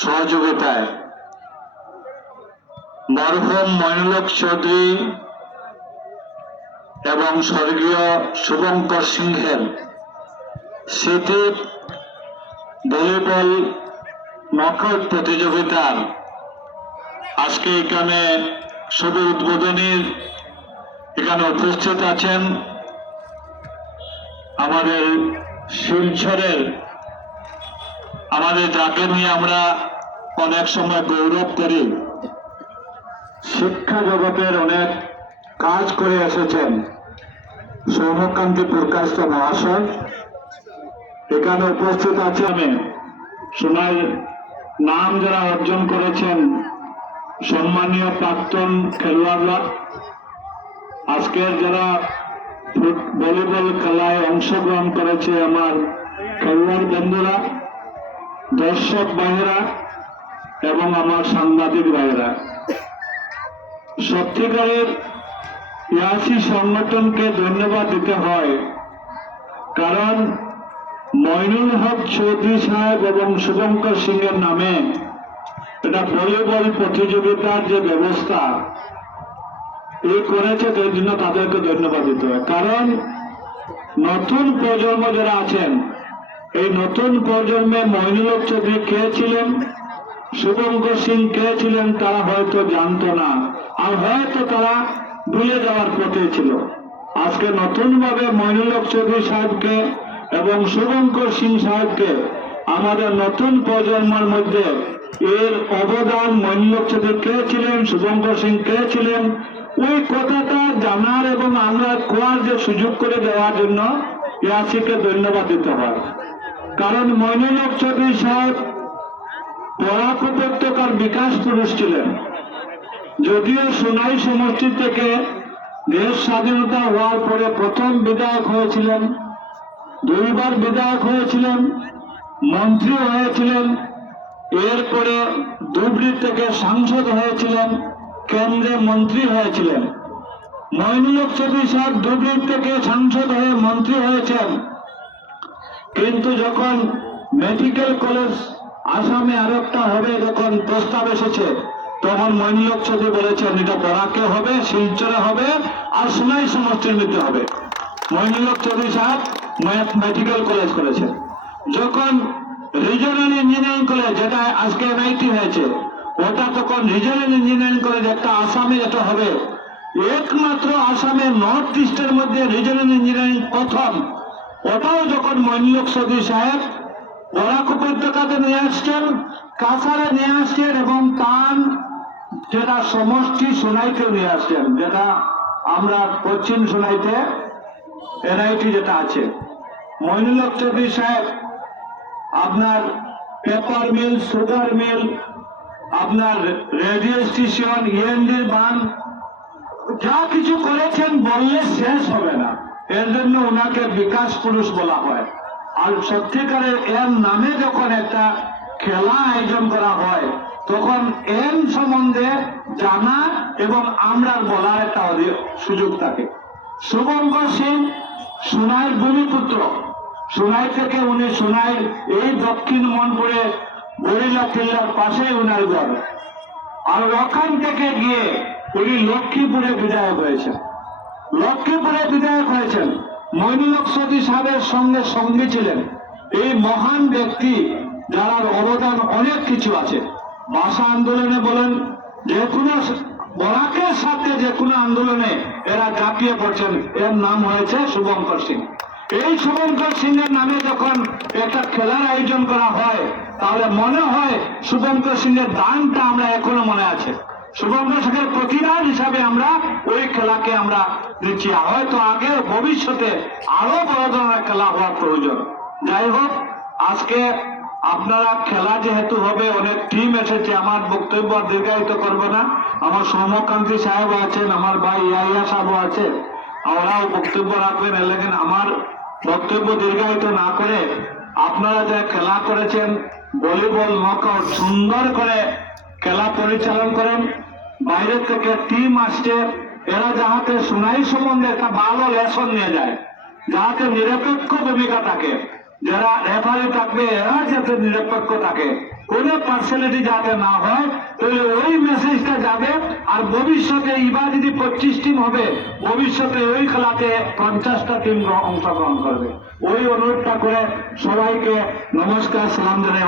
সহযোগিতায়। মরহুম ময়নুলক চৌধুরী এবং স্বর্গীয় শুভঙ্কর সিংহের স্মৃতি ভলিবল নকআউট প্রতিযোগিতার আজকে এখানে শুভ উদ্বোধনীর এখানে উপস্থিত আছেন আমাদের শিলচরের আমাদের যাকে নিয়ে আমরা অনেক সময় গৌরব করি। শিক্ষা জগতের অনেক কাজ করে এসেছেন। সৌমকান্তি প্রকাশ মহাশয়। এখানে উপস্থিত আছে আমি। সোনার নাম যারা অর্জন করেছেন, সম্মানীয় প্রাক্তন খেলোয়াড়রা, আজকের যারা ভলিবল খেলায় অংশগ্রহণ করেছে আমার খেলোয়াড় বন্ধুরা দর্শক ভাইয়েরা এবং আমার সাংবাদিক ভাইয়েরা, সত্যিকারের ইয়াসি সংগঠনকে ধন্যবাদ দিতে হয় কারণ মইনুল হক চৌধুরী সাহেব এবং শুভঙ্কর সিং এর নামে এটা ভলিবল প্রতিযোগিতার যে ব্যবস্থা এই করেছে তার জন্য তাদেরকে ধন্যবাদ দিতে হয়। কারণ নতুন প্রজন্ম যারা আছেন এই নতুন প্রজন্মে মইনুল হক চৌধুরী কে ছিলেন? শুভঙ্কর সিং কে ছিলেন তারা হয়তো জানতো না, আর হয়তো তারা ভুলে যাওয়ার পথে ছিল। আজকে নতুন ভাবে মইনুল চৌধুরী সাহেবকে এবং শুভঙ্কর সিং সাহেবকে আমাদের নতুন প্রজন্মের মধ্যে এর অবদান মইনুল হক চৌধুরী কে ছিলেন, শুভঙ্কর সিং কে ছিলেন, ওই কথাটা জানার এবং আমরা কোয়ার যে সুযোগ করে দেওয়ার জন্য ইয়াসিকে ধন্যবাদ দিতে হয়। কারণ মইনুল হক চৌধুরী সাহেব বরাক উপত্যকার বিকাশ পুরুষ ছিলেন যদিও সোনাই সমষ্টি থেকে দেশ স্বাধীনতা হওয়ার পরে প্রথম বিধায়ক হয়েছিলেন, দুইবার বিধায়ক হয়েছিলেন মন্ত্রী হয়েছিলেন, এরপরে ধুবড়ি থেকে সাংসদ হয়েছিলেন, কেন্দ্রে মন্ত্রী হয়েছিলেন। মইনুল চৌধুরী সাহেব ধুবড়ি থেকে সাংসদ হয়ে মন্ত্রী হয়েছেন। কিন্তু যখন মেডিকেল কলেজ আসামে আরেকটা হবে, যখন প্রস্তাব এসেছে, তখন মইনুলক চৌধুরী বলেছেন, এটা বরাকে হবে, শিলচরে হবে, আর সোনাই সমষ্টির মধ্যে হবে। মইনুলক চৌধুরী সাহেব মেডিকেল কলেজ করেছেন। যখন রিজনাল ইঞ্জিনিয়ারিং কলেজ যেটা আজকে এনআইটি হয়েছে, ওটা তখন রিজনাল ইঞ্জিনিয়ারিং কলেজ একটা আসামে যেটা হবে, একমাত্র আসামের নর্থ ইস্টের মধ্যে রিজনাল ইঞ্জিনিয়ারিং প্রথম ওটাও যখন মৈনলোক সদী সাহেব বরাক উপত্যকাতে নিয়ে আসছেন, কাছাড়ে নিয়ে আসছেন এবং তান যেটা সমষ্টি সোনাইতে নিয়ে আসছেন, যেটা আমরা পশ্চিম সোনাইতে এনআইটি যেটা আছে। মইনুলক চৌধুরী সাহেব, আপনার পেপার মিল সুগার মিল আপনার রেডিও স্টেশন ইএনডির বান যা কিছু করেছেন বললে শেষ হবে না। এর জন্য ওনাকে বিকাশ পুরুষ বলা হয়। আর সত্যিকারের এর নামে যখন একটা খেলা আয়োজন করা হয়, তখন এর সম্বন্ধে জানা এবং আমরা বলার একটা সুযোগ থাকে। শুভঙ্কর সিং সোনাইয়ের ভূমিপুত্র। সোনাই থেকে উনি সোনাই এই দক্ষিণ মনপুরে গরিলা টিল্লার পাশে উনার ঘর। আর ওখান থেকে গিয়ে উনি লক্ষ্মীপুরে বিদায় হয়েছেন। লক্ষ্মীপুরে বিধায়ক হয়েছেন মইনুলক সতী সাহেবের সঙ্গে সঙ্গী ছিলেন। এই মহান ব্যক্তি যার অবদান অনেক কিছু আছে। ভাষা আন্দোলনে বলেন, যে কোনো বরাকের সাথে যে কোনো আন্দোলনে এরা ঝাঁপিয়ে পড়ছেন। এর নাম হয়েছে শুভঙ্কর সিং। এই শুভঙ্কর সিং এর নামে যখন একটা খেলার আয়োজন করা হয়, তাহলে মনে হয় শুভঙ্কর সিং এর দানটা আমরা এখনও মনে আছে। শুভঙ্কর সিং প্রতিদান হিসাবে আমরা ওই খেলাকে আমরা দিচ্ছি। হয়তো আগে ভবিষ্যতে আরও বড় ধরনের খেলা হওয়ার প্রয়োজন। যাই হোক, আজকে আপনারা খেলা যেহেতু হবে, অনেক টিম এসেছে, আমার বক্তব্য দীর্ঘায়িত করব না। আমার সৌমকান্তি সাহেব আছেন, আমার ভাই ইয়াইয়া সাহেব আছে ওরাও বক্তব্য রাখবেন, এর লেগেন আমার বক্তব্য দীর্ঘায়িত না করে আপনারা যে খেলা করেছেন, ভলিবল নকআউট সুন্দর করে খেলা পরিচালন করেন। বাইরে থেকে টিম আসছে। এরা যাহাতে সুনাই সম্বন্ধে একটা ভালো লেসন নিয়ে যায়। যাহাতে নিরপেক্ষ ভূমিকা থাকে। যারা রেফারি থাকবে, এরা যাতে নিরপেক্ষ থাকে। কোনো পার্সেলিটি যাতে না হয়, তাহলে ওই মেসেজটা যাবে। আর ভবিষ্যতে এবার যদি পঁচিশ টিম হবে, ভবিষ্যতে ওই খেলাতে পঞ্চাশটা টিম অংশগ্রহণ করবে। ওই অনুরোধটা করে সবাইকে নমস্কার, সালাম জানাই।